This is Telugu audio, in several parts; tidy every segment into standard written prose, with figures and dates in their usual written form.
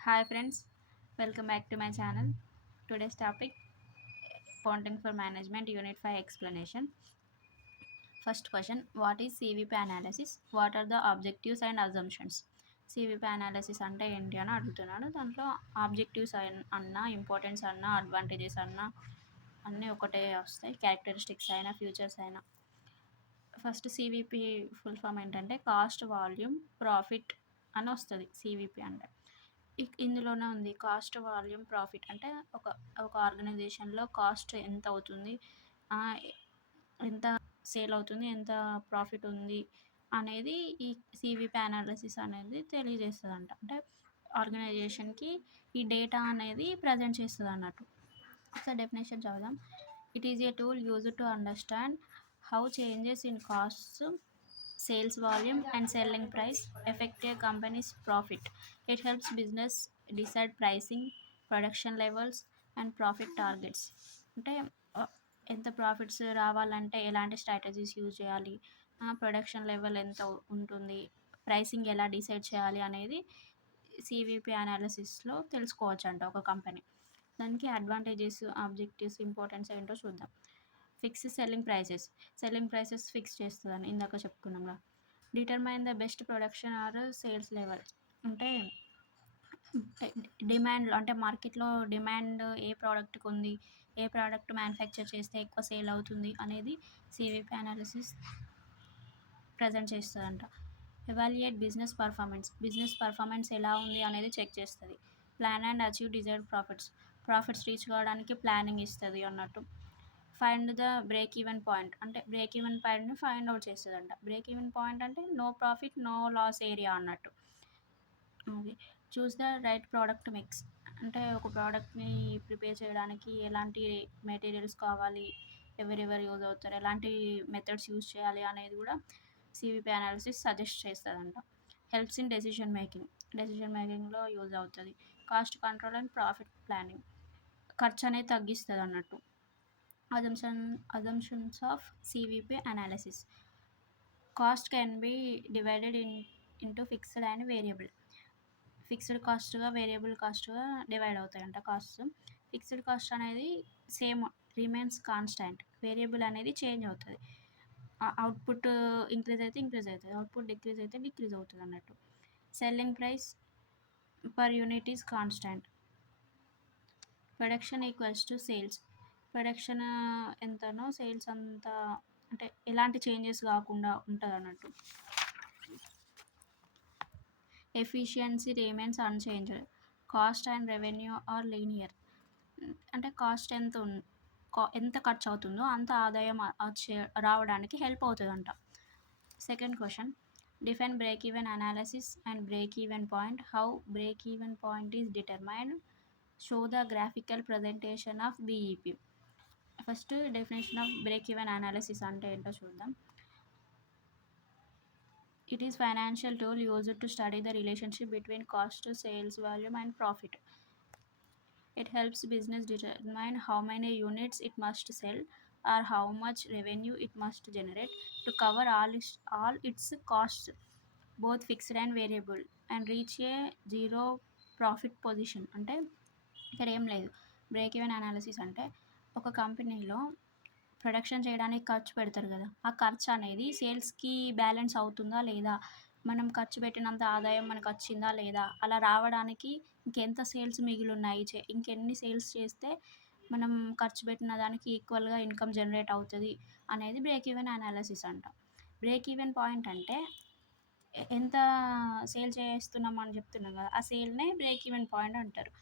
Hi friends, welcome back to my channel. Today's topic Accounting for Management Unit 5 explanation. First question, what is CVP analysis? What are the objectives and assumptions? CVP analysis అంటే ఏంటి అని అడుగుతున్నాడు. దాంట్లో ఆబ్జెక్టివ్స్ అన్నా ఇంపార్టెన్స్ అన్నా అడ్వాంటేజెస్ అన్నా అన్నీ ఒకటే వస్తాయి. క్యారెక్టరిస్టిక్స్ అయినా ఫ్యూచర్స్ అయినా. ఫస్ట్ సివిపి ఫుల్ ఫామ్ ఏంటంటే కాస్ట్ వాల్యూమ్ ప్రాఫిట్ అని వస్తుంది సివిపి అంటే. ఇందులోనే ఉంది కాస్ట్ వాల్యూమ్ ప్రాఫిట్ అంటే ఒక ఒక ఆర్గనైజేషన్లో కాస్ట్ ఎంత అవుతుంది, ఎంత సేల్ అవుతుంది, ఎంత ప్రాఫిట్ ఉంది అనేది ఈ సివిపి అనాలిసిస్ అనేది తెలియజేస్తుంది అంటే ఆర్గనైజేషన్కి ఈ డేటా అనేది ప్రజెంట్ చేస్తుంది అన్నట్టు. సో డెఫినేషన్ చదువుదాం. It is a tool used to understand how changes in costs, sales volume and selling price affect a company's profit. It helps business decide pricing, production levels and profit targets. అంటే ఎంత ప్రాఫిట్స్ రావాలంటే ఎలాంటి స్ట్రాటజీస్ యూజ్ చేయాలి, ప్రొడక్షన్ లెవెల్ ఎంత ఉంటుంది, ప్రైసింగ్ ఎలా డిసైడ్ చేయాలి అనేది సివిపి అనాలిసిస్లో తెలుసుకోవచ్చు అంట ఒక కంపెనీ. దానికి అడ్వాంటేజెస్, ఆబ్జెక్టివ్స్, ఇంపార్టెన్స్ ఏంటో చూద్దాం. ఫిక్స్ సెల్లింగ్ ప్రైసెస్ ఫిక్స్ చేస్తుందని ఇందాక చెప్పుకున్నాంగా. Determine the best production or sales levels అంటే డిమాండ్ అంటే మార్కెట్లో డిమాండ్ ఏ ప్రోడక్ట్కి ఉంది, ఏ ప్రోడక్ట్ మ్యానుఫ్యాక్చర్ చేస్తే ఎక్కువ సేల్ అవుతుంది అనేది సివిపి అనాలిసిస్ ప్రజెంట్ చేస్తుందంట. ఎవాల్యుయేట్ బిజినెస్ పర్ఫార్మెన్స్ ఎలా ఉంది అనేది చెక్ చేస్తుంది. Plan and achieve desired profits reach కావడానికి ప్లానింగ్ ఇస్తుంది అన్నట్టు. Find the break even point అంటే బ్రేక్ ఈవెన్ పాయింట్ని ఫైండ్ అవుట్ చేస్తుందంట. బ్రేక్ ఈవెన్ పాయింట్ అంటే no profit no loss area అన్నట్టు. అది choose the right product mix అంటే ఒక ప్రోడక్ట్ని ప్రిపేర్ చేయడానికి ఎలాంటి మెటీరియల్స్ కావాలి, ఎవరెవరు యూజ్ అవుతారు, ఎలాంటి మెథడ్స్ యూజ్ చేయాలి అనేది కూడా సివిపి అనాలిసిస్ సజెస్ట్ చేస్తుందంట. హెల్ప్స్ ఇన్ డెసిషన్ మేకింగ్లో యూజ్ అవుతుంది. Cost control and profit planning ఖర్చు అనేది తగ్గిస్తుంది అన్నట్టు. Assumptions of CVP analysis. Cost can be divided into fixed and variable. Fixed కాస్ట్గా వేరియబుల్ కాస్ట్గా డివైడ్ అవుతాయంట కాస్ట్. ఫిక్స్డ్ కాస్ట్ అనేది సేమ్ రిమైన్స్ కాన్స్టాంట్, వేరియబుల్ అనేది చేంజ్ అవుతుంది. అవుట్పుట్ ఇంక్రీజ్ అవుతుంది, అవుట్పుట్ డిక్రీజ్ అయితే డిక్రీజ్ అవుతుంది అన్నట్టు. Selling price per unit is constant. Production equals to sales, production ఎంతనో సేల్స్ అంత అంటే ఎలాంటి చేంజెస్ కాకుండా ఉంటుంది అన్నట్టు. Efficiency remains unchanged. Cost and revenue are linear అంటే కాస్ట్ ఎంత ఖర్చు అవుతుందో అంత ఆదాయం రావడానికి హెల్ప్ అవుతుందంట. Second question, define break even analysis and break even point. How break even point is determined. Show the graphical presentation of BEP. First definition of break even analysis అంటే ఏంటో చూద్దాం. It is financial tool used to study the relationship between cost, sales volume and profit. It helps business determine how many units it must sell or how much revenue it must generate to cover all its costs, both fixed and variable, and reach a zero profit position. అంటే ఇక్కడ ఏం లేదు, బ్రేక్ ఈవెన్ అనాలిసిస్ అంటే ఒక కంపెనీలో ప్రొడక్షన్ చేయడానికి ఖర్చు పెడతారు కదా, ఆ ఖర్చు అనేది సేల్స్కి బ్యాలెన్స్ అవుతుందా లేదా, మనం ఖర్చు పెట్టినంత ఆదాయం మనకు వచ్చిందా లేదా, అలా రావడానికి ఇంకెంత సేల్స్ మిగిలి ఉన్నాయి, ఇంకెన్ని సేల్స్ చేస్తే మనం ఖర్చు పెట్టిన దానికి ఈక్వల్గా ఇన్కమ్ జనరేట్ అవుతుంది అనేది బ్రేక్ ఈవెన్ అనాలిసిస్ అంట. బ్రేక్ ఈవెన్ పాయింట్ అంటే ఎంత సేల్ చేస్తున్నాం అని చెప్తున్నాం కదా, ఆ సేల్నే బ్రేక్ ఈవెన్ పాయింట్ అంటారు.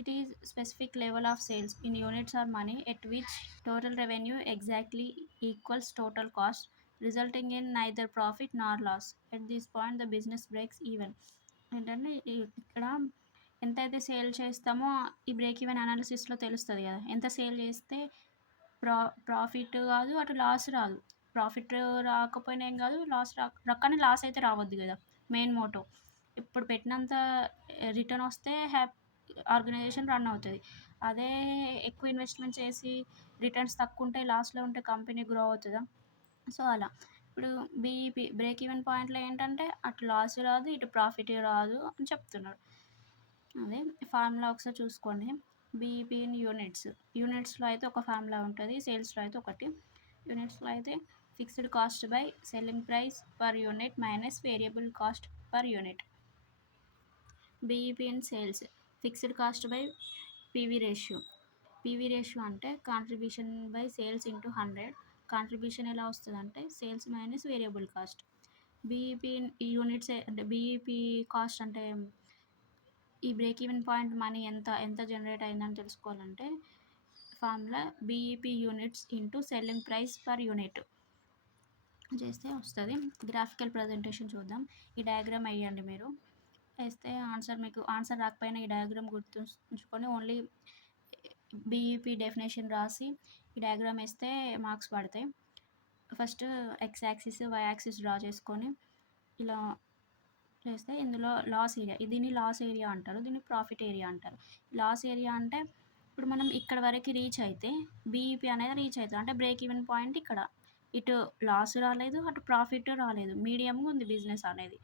It is specific level of sales in units or money at which total revenue exactly equals total cost, resulting in neither profit nor loss. At this point the business breaks even. ఏంటంటే ఇక్కడ ఎంతైతే సేల్ చేస్తామో ఈ బ్రేక్ ఈవెన్ అనాలిసిస్లో తెలుస్తుంది కదా, ఎంత సేల్ చేస్తే ప్రాఫిట్ కాదు అటు లాస్ రాదు, ప్రాఫిట్ రాకపోయినా ఏం కాదు, కానీ లాస్ అయితే రావద్దు కదా మెయిన్ మోటో. ఇప్పుడు పెట్టినంత రిటర్న్ వస్తే ఆర్గనైజేషన్ రన్ అవుతుంది. అదే ఎక్కువ ఇన్వెస్ట్మెంట్ చేసి రిటర్న్స్ తక్కువ ఉంటే లాస్లో ఉంటే కంపెనీ గ్రో అవుతుందా? సో అలా ఇప్పుడు బీఈపీ బ్రేక్ ఈవెన్ పాయింట్లో ఏంటంటే అటు లాస్ రాదు ఇటు ప్రాఫిట్ రాదు అని చెప్తున్నాడు. అదే ఫార్ములా ఒకసారి చూసుకోండి. BEP in units. యూనిట్స్‌లో అయితే ఒక ఫార్ములా ఉంటది. సేల్స్‌లో అయితే ఒకటి. యూనిట్స్‌లో అయితే fixed cost by selling price per unit minus variable cost per unit. BEP in sales fixed cost by PV ratio. PV ratio అంటే contribution by sales into 100. Contribution ఎలా వస్తదంటే sales minus variable cost. BEP in units అంటే బీఈపీ కాస్ట్ అంటే ఈ బ్రేక్ ఈవెన్ పాయింట్ మనీ ఎంత జనరేట్ అయిందని తెలుసుకోవాలంటే formula BEP units into selling price per unit చేస్తే వస్తుంది. గ్రాఫికల్ ప్రజెంటేషన్ చూద్దాం. ఈ డయాగ్రామ్ వేయండి మీరు. వేస్తే మీకు ఆన్సర్ రాకపోయినా ఈ డయాగ్రామ్ గుర్తుంచుకొని ఓన్లీ బీఈపీ డెఫినేషన్ రాసి ఈ డయాగ్రామ్ వేస్తే మార్క్స్ పడతాయి. First x axis y axis draw చేసుకొని ఇలా చేస్తే ఇందులో లాస్ ఏరియా, దీన్ని లాస్ ఏరియా అంటారు, దీన్ని ప్రాఫిట్ ఏరియా అంటారు. లాస్ ఏరియా అంటే ఇప్పుడు మనం ఇక్కడ వరకు రీచ్ అయితే బీఈపీ అనేది రీచ్ అవుతుంది అంటే బ్రేక్ ఈవెన్ పాయింట్ ఇక్కడ. ఇటు లాస్ రాలేదు, అటు ప్రాఫిట్ రాలేదు, మీడియంగా ఉంది బిజినెస్ అనేది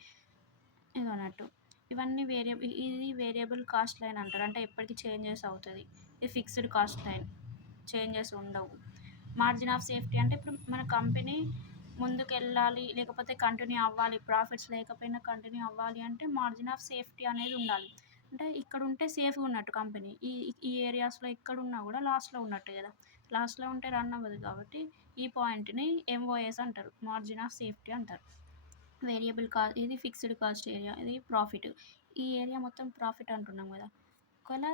ఇది అన్నట్టు. ఇవన్నీ ఇది వేరియబుల్ కాస్ట్ లైన్ అంటారు, అంటే ఎప్పటికీ చేంజెస్ అవుతుంది. ఇది ఫిక్స్డ్ కాస్ట్ లైన్, చేంజెస్ ఉండవు. మార్జిన్ ఆఫ్ సేఫ్టీ అంటే ఇప్పుడు మన కంపెనీ ముందుకు వెళ్ళాలి లేకపోతే కంటిన్యూ అవ్వాలి, ప్రాఫిట్స్ లేకపోయినా కంటిన్యూ అవ్వాలి అంటే మార్జిన్ ఆఫ్ సేఫ్టీ అనేది ఉండాలి. అంటే ఇక్కడ ఉంటే సేఫ్గా ఉన్నట్టు కంపెనీ, ఈ ఈ ఏరియాస్లో ఎక్కడ ఉన్నా కూడా లాస్ట్లో ఉన్నట్టు కదా. లాస్ట్లో ఉంటే రన్ అవ్వదు కాబట్టి ఈ పాయింట్ని ఎంఓఎస్ అంటారు, మార్జిన్ ఆఫ్ సేఫ్టీ అంటారు. వేరియబుల్ కాస్ట్ ఇది ఫిక్స్డ్ కాస్ట్ ఏరియా, ఇది ప్రాఫిట్. ఈ ఏరియా మొత్తం ప్రాఫిట్ అంటున్నాం కదా. ఒకవేళ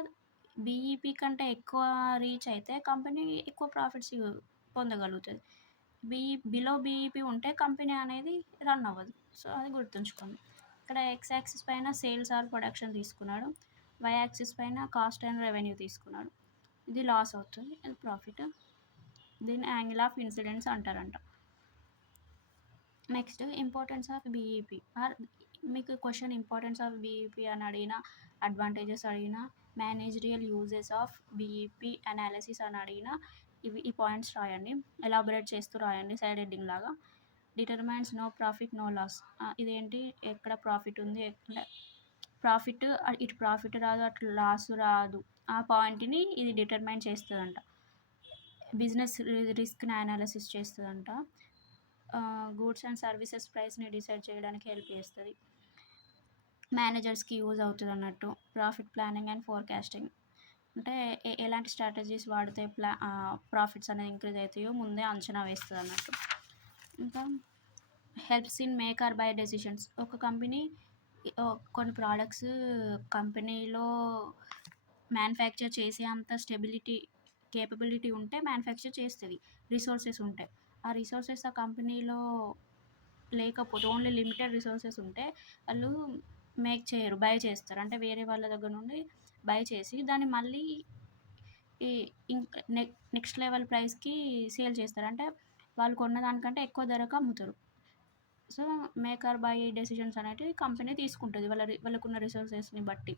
బీఈపీ కంటే ఎక్కువ రీచ్ అయితే కంపెనీ ఎక్కువ ప్రాఫిట్స్ పొందగలుగుతుంది. బిలో బీఈపీ ఉంటే కంపెనీ అనేది రన్ అవ్వదు. సో అది గుర్తుంచుకోండి. ఇక్కడ ఎక్స్ యాక్సిస్ పైన సేల్స్ ఆర్ ప్రొడక్షన్ తీసుకున్నాడు, వై యాక్సిస్ పైన కాస్ట్ అండ్ రెవెన్యూ తీసుకున్నాడు. ఇది లాస్ అవుతుంది, ఇది ప్రాఫిట్. దీన్ని యాంగిల్ ఆఫ్ ఇన్సిడెన్స్ అంటారంట. Next importance of BEP or మీకు క్వశ్చన్ ఇంపార్టెన్స్ ఆఫ్ బీఈపీ అని అడిగినా, అడ్వాంటేజెస్ అడిగినా, managerial uses of BEP analysis అని అడిగినా ఈ పాయింట్స్ రాయండి, ఎలాబరేట్ చేస్తూ రాయండి సైడ్ హెడ్డింగ్ లాగా. Determines no profit no loss. ఇదేంటి, ఎక్కడ ప్రాఫిట్ ఉంది, ఎక్కడ ప్రాఫిట్, ఇటు ప్రాఫిట్ రాదు అటు లాస్ రాదు, ఆ పాయింట్ని ఇది డిటర్మైన్ చేస్తుందంట. బిజినెస్ రిస్క్ని అనాలిసిస్ చేస్తుందంట. గూడ్స్ అండ్ సర్వీసెస్ ప్రైస్ని డిసైడ్ చేయడానికి హెల్ప్ చేస్తుంది. మేనేజర్స్కి యూజ్ అవుతుంది అన్నట్టు. ప్రాఫిట్ ప్లానింగ్ అండ్ ఫోర్కాస్టింగ్ అంటే ఎలాంటి స్ట్రాటజీస్ వాడితే ప్రాఫిట్స్ అనేది ఇంక్రీజ్ అవుతాయో ముందే అంచనా వేస్తుంది అన్నట్టు. ఇంకా helps in make or buy decisions. ఒక కంపెనీ కొన్ని ప్రోడక్ట్స్ కంపెనీలో మ్యానుఫ్యాక్చర్ చేసే అంత స్టెబిలిటీ కేపబిలిటీ ఉంటే మ్యానుఫ్యాక్చర్ చేస్తుంది, రిసోర్సెస్ ఉంటాయి. ఆ రిసోర్సెస్ ఆ కంపెనీలో లేకపోతే ఓన్లీ లిమిటెడ్ రిసోర్సెస్ ఉంటే వాళ్ళు మేక్ చేయరు, బై చేస్తారు. అంటే వేరే వాళ్ళ దగ్గర నుండి బై చేసి దాన్ని మళ్ళీ ఈ నెక్స్ట్ లెవెల్ ప్రైస్కి సేల్ చేస్తారు, అంటే వాళ్ళు కొన్న దానికంటే ఎక్కువ ధరకు అమ్ముతారు. So make or buy decisions అనేటివి కంపెనీ తీసుకుంటుంది వాళ్ళకున్న రిసోర్సెస్ని బట్టి.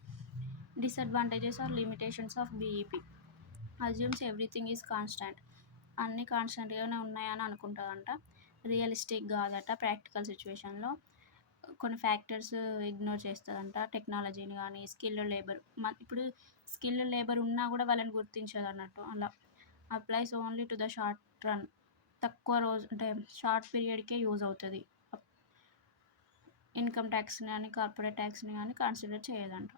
Disadvantages or limitations of BEP. Assumes everything is constant. అన్నీ కాన్స్టాంట్గానే ఉన్నాయని అనుకుంటుందంట, రియలిస్టిక్ కాదట. ప్రాక్టికల్ సిచ్యువేషన్లో కొన్ని ఫ్యాక్టర్స్ ఇగ్నోర్ చేస్తుందంట, టెక్నాలజీని కానీ స్కిల్డ్ లేబర్. ఇప్పుడు స్కిల్డ్ లేబర్ ఉన్నా కూడా వాళ్ళని గుర్తించదు అన్నట్టు. అలా applies only to the short run. తక్కువ రోజు అంటే షార్ట్ పీరియడ్కే యూజ్ అవుతుంది. ఇన్కమ్ ట్యాక్స్ని కానీ కార్పొరేట్ ట్యాక్స్ని కానీ కన్సిడర్ చేయదంట.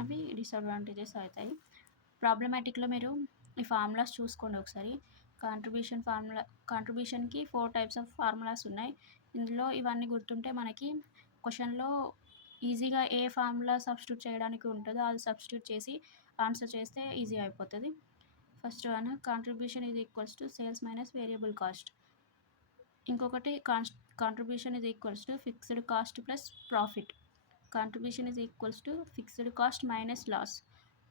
అవి డిసడ్వాంటేజెస్ అవుతాయి. ప్రాబ్లమాటిక్లో మీరు ఈ ఫార్ములాస్ చూసుకోండి ఒకసారి. కాంట్రిబ్యూషన్కి 4 టైప్స్ ఆఫ్ ఫార్ములాస్ ఉన్నాయి. ఇందులో ఇవన్నీ గుర్తుంటే మనకి క్వశ్చన్లో ఈజీగా ఏ ఫార్ములా సబ్స్టిట్యూట్ చేయడానికి ఉంటుందో అది సబ్స్టిట్యూట్ చేసి ఆన్సర్ చేస్తే ఈజీ అయిపోతుంది. First one, contribution is equals to sales minus variable cost. ఇంకొకటి contribution is equals to fixed cost plus profit. Contribution is equals to fixed cost minus loss.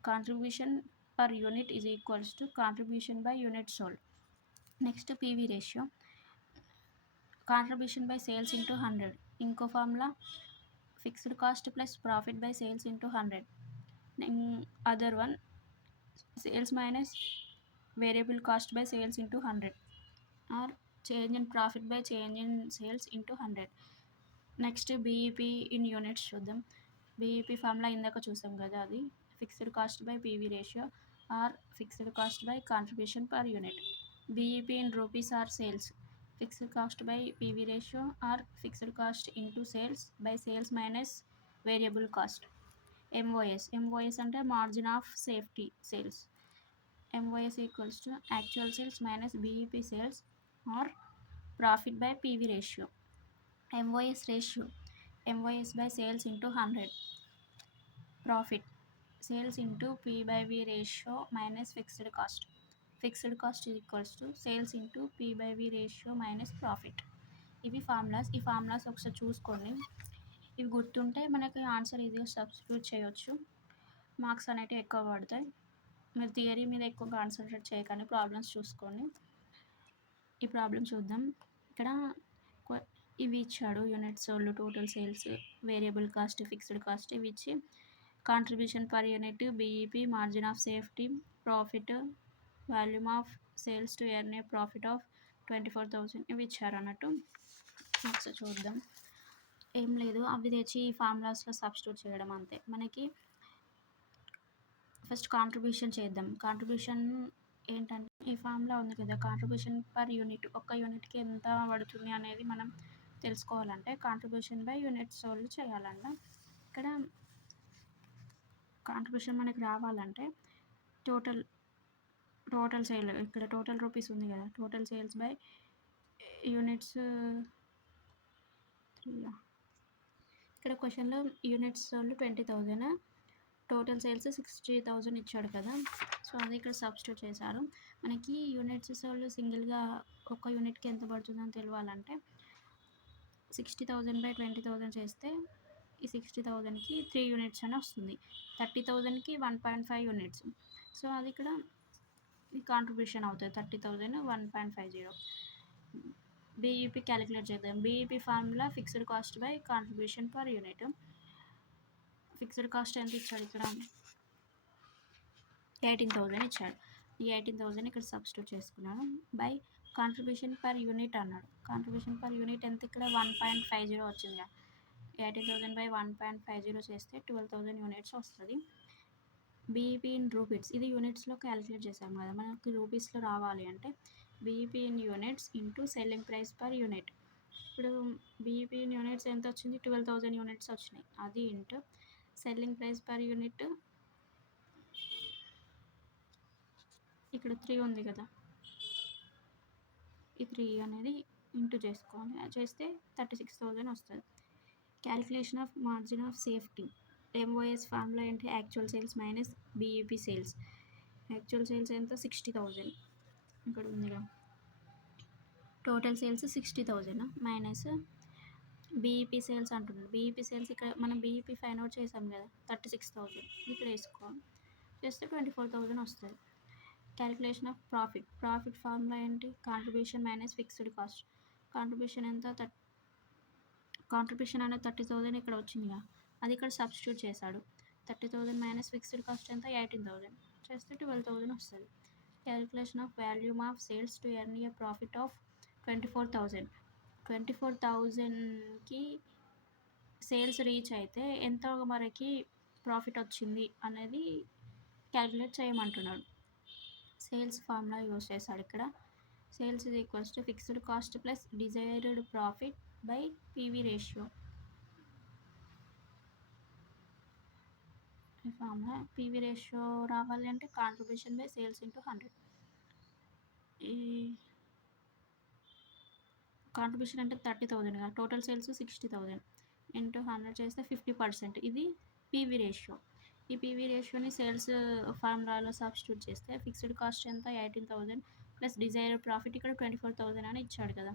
Contribution per unit is equals to contribution by unit sold. Next PV ratio, contribution by sales into 100. ఇంకో formula fixed cost plus profit by sales into 100. Other one sales minus variable cost by sales into 100 or change in profit by change in sales into 100. Next BEP in units చూద్దాం. బీఈపీ ఫార్ములా ఇందాక చూసాం కదా, అది fixed cost by PV ratio or fixed cost by contribution per unit. BEP in rupees or sales. Fixed cost by PV ratio or fixed cost into sales by sales minus variable cost. MOS అంటే margin of safety sales. MOS equals to actual sales minus BEP sales or profit by PV ratio. MOS ratio MOS by sales into 100. Profit sales into P by V ratio minus fixed cost. Fixed cost is equals to sales into P by V ratio minus profit. ఇవి ఫార్ములాస్. ఈ ఫార్ములాస్ ఒకసారి చూసుకోండి. ఇవి గుర్తుంటే మనకి ఆన్సర్ ఈజీగా సబ్స్టిట్యూట్ చేయొచ్చు. మార్క్స్ అనేవి ఎక్కువ పడతాయి. మీరు థియరీ మీద ఎక్కువ కాన్సన్ట్రేట్ చేయకండి, ప్రాబ్లమ్స్ చూసుకోండి. ఈ ప్రాబ్లం చూద్దాం. ఇక్కడ ఇవి ఇచ్చాడు, unit sold, total sales, variable cost, fixed cost ఇవి ఇచ్చి contribution per unit, BEP, margin of safety, profit, volume of sales to earn a profit of 24,000 ఇవి ఇచ్చారు అన్నట్టు. ఒకసారి చూద్దాం. ఏం లేదు, అవి తెచ్చి ఈ ఫార్ములాస్లో సబ్స్టిట్యూట్ చేయడం అంతే. మనకి ఫస్ట్ కాంట్రిబ్యూషన్ చేద్దాం. కాంట్రిబ్యూషన్ ఏంటంటే ఈ ఫార్ములా ఉంది కదా, కాంట్రిబ్యూషన్ పర్ యూనిట్, ఒక్క యూనిట్కి ఎంత పడుతుంది అనేది మనం తెలుసుకోవాలంటే కాంట్రిబ్యూషన్ బై యూనిట్ సోల్డ్ చేయాలంట. ఇక్కడ కాంట్రిబ్యూషన్ మనకి రావాలంటే టోటల్ సేల్, ఇక్కడ టోటల్ రూపీస్ ఉంది కదా, టోటల్ సేల్స్ బై యూనిట్స్. ఇక్కడ క్వశ్చన్లో యూనిట్స్ సోల్డ్ 20,000, టోటల్ సేల్స్ 60,000 ఇచ్చాడు కదా, సో అది ఇక్కడ సబ్స్టిట్యూట్ చేశారు. మనకి యూనిట్స్ సోల్డ్ సింగిల్గా ఒక్క యూనిట్కి ఎంత పడుతుందని తెలియాలంటే 60,000 by 20,000 చేస్తే ఈ 60,000కి 3 యూనిట్స్ అని వస్తుంది. 30,000కి 1.5 యూనిట్స్. సో అది ఇక్కడ ఈ కాంట్రిబ్యూషన్ అవుతుంది. 30,000 1.50. బీఈపీ క్యాలిక్యులేట్ చేద్దాం. BEP formula fixed cost by contribution per unit. Fixed cost ఎంత ఇచ్చాడు, ఇక్కడ 18,000 ఇచ్చాడు. ఈ 18,000 ఇక్కడ సబ్స్టిట్యూట్ చేసుకున్నాను. బై కాంట్రిబ్యూషన్ పర్ యూనిట్ అన్నాడు. కాంట్రిబ్యూషన్ పర్ యూనిట్ ఎంత, ఇక్కడ 1.50 వచ్చింది. 18,000 by 1.50 చేస్తే 12,000 యూనిట్స్ వస్తుంది. బీఈపీ ఇన్ రూపీస్, ఇది యూనిట్స్లో క్యాలిక్యులేట్ చేసాం కదా, మనకి రూపీస్లో రావాలి అంటే BEP in units into selling price per unit. ఇప్పుడు బీఈపీ ఇన్ యూనిట్స్ ఎంత వచ్చింది, 12,000 యూనిట్స్ వచ్చినాయి. అది into selling price per unit, ఇక్కడ 3 ఉంది కదా, ఈ 3 అనేది ఇంటూ చేసుకోవాలి. చేస్తే 36,000 వస్తుంది. Calculation of margin of safety. MOS formula ఏంటి, actual sales minus BEP sales. Actual sales ఎంత, 60,000 ఇక్కడ ఉందిగా, total sales 60,000 minus BEP sales అంటున్నాడు. బీఈపీ సేల్స్ ఇక్కడ మనం బీఈపీ ఫైండ్ అవుట్ చేసాం కదా, 36,000 ఇక్కడ వేసుకోవాలి. చేస్తే 24,000 వస్తుంది. క్యాలిక్యులేషన్ ఆఫ్ ప్రాఫిట్ ఫార్ములా ఏంటి, contribution minus fixed cost. Contribution ఎంత, కాంట్రిబ్యూషన్ అనేది 30,000 ఇక్కడ వచ్చిందిగా, అది ఇక్కడ సబ్స్టిట్యూట్ చేశాడు. 30,000 మైనస్ ఫిక్స్డ్ కాస్ట్ ఎంత, 18,000 చేస్తే 12,000 వస్తుంది. Calculation of volume of sales to earn a profit of 24,000. 24,000కి సేల్స్ రీచ్ అయితే ఎంత మనకి ప్రాఫిట్ వచ్చింది అనేది క్యాలిక్యులేట్ చేయమంటున్నాడు. సేల్స్ ఫార్ములా యూజ్ చేశాడు ఇక్కడ. Sales is equals to fixed cost plus desired profit by PV ratio. ఈ ఫార్ములా పీవీ రేషియో రావాలి అంటే కాంట్రిబ్యూషన్ బై సేల్స్ ఇంటూ 100. ఈ కాంట్రిబ్యూషన్ అంటే 30,000 కదా, టోటల్ సేల్స్ 60,000 ఇంటూ 100 చేస్తే 50%. ఇది పీవీ రేషియో. ఈ పీవీ రేషియోని సేల్స్ ఫార్ములాలో సబ్స్టిట్యూట్ చేస్తే ఫిక్స్డ్ కాస్ట్ ఎంత, 18,000 ప్లస్ డిజైర్డ్ ప్రాఫిట్ ఇక్కడ 24,000 అని ఇచ్చాడు కదా,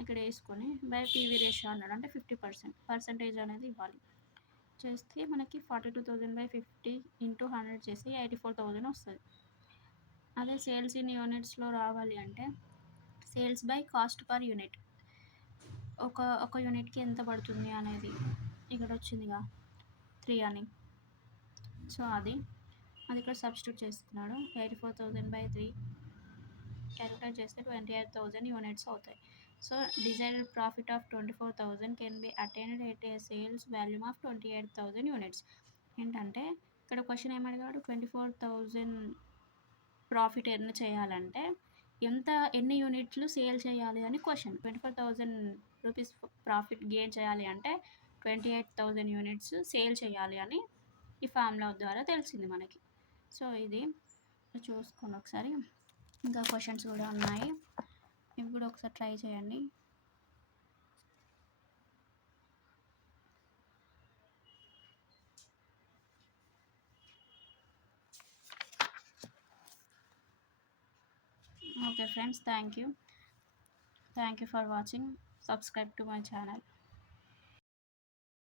ఇక్కడ వేసుకొని బై పీవీ రేషియో అన్నాడు అంటే 50% పర్సంటేజ్ అనేది ఇవ్వాలి. చేస్తే మనకి 42,000 by 50 ఇంటూ 100 చేసి 84,000 వస్తుంది. అదే సేల్స్ ఇన్ యూనిట్స్లో రావాలి అంటే sales by cost per unit, ఒక యూనిట్కి ఎంత పడుతుంది అనేది ఇక్కడ వచ్చిందిగా 3 అని, సో అది ఇక్కడ సబ్స్టిట్యూట్ చేస్తున్నాడు. 84,000 by 3 క్యాలిక్యులేట్ చేస్తే 28,000 యూనిట్స్ అవుతాయి. So desired profit of 24,000 can be attained at a sales volume of 28,000 units. ఏంటంటే ఇక్కడ క్వశ్చన్ ఏమడిగాడు, 24,000 ప్రాఫిట్ ఎర్న్ చేయాలంటే ఎన్ని యూనిట్లు సేల్ చేయాలి అని క్వశ్చన్. 24,000 రూపీస్ ప్రాఫిట్ గెయిన్ చేయాలి అంటే 28,000 యూనిట్స్ సేల్ చేయాలి అని ఈ ఫార్ములా ద్వారా తెలిసింది మనకి. సో ఇది చూసుకోండి ఒకసారి. ఇంకా క్వశ్చన్స్ కూడా ఉన్నాయి, ఇవి కూడా ఒకసారి ట్రై చేయండి. Okay friends, thank you for watching. Subscribe to my channel.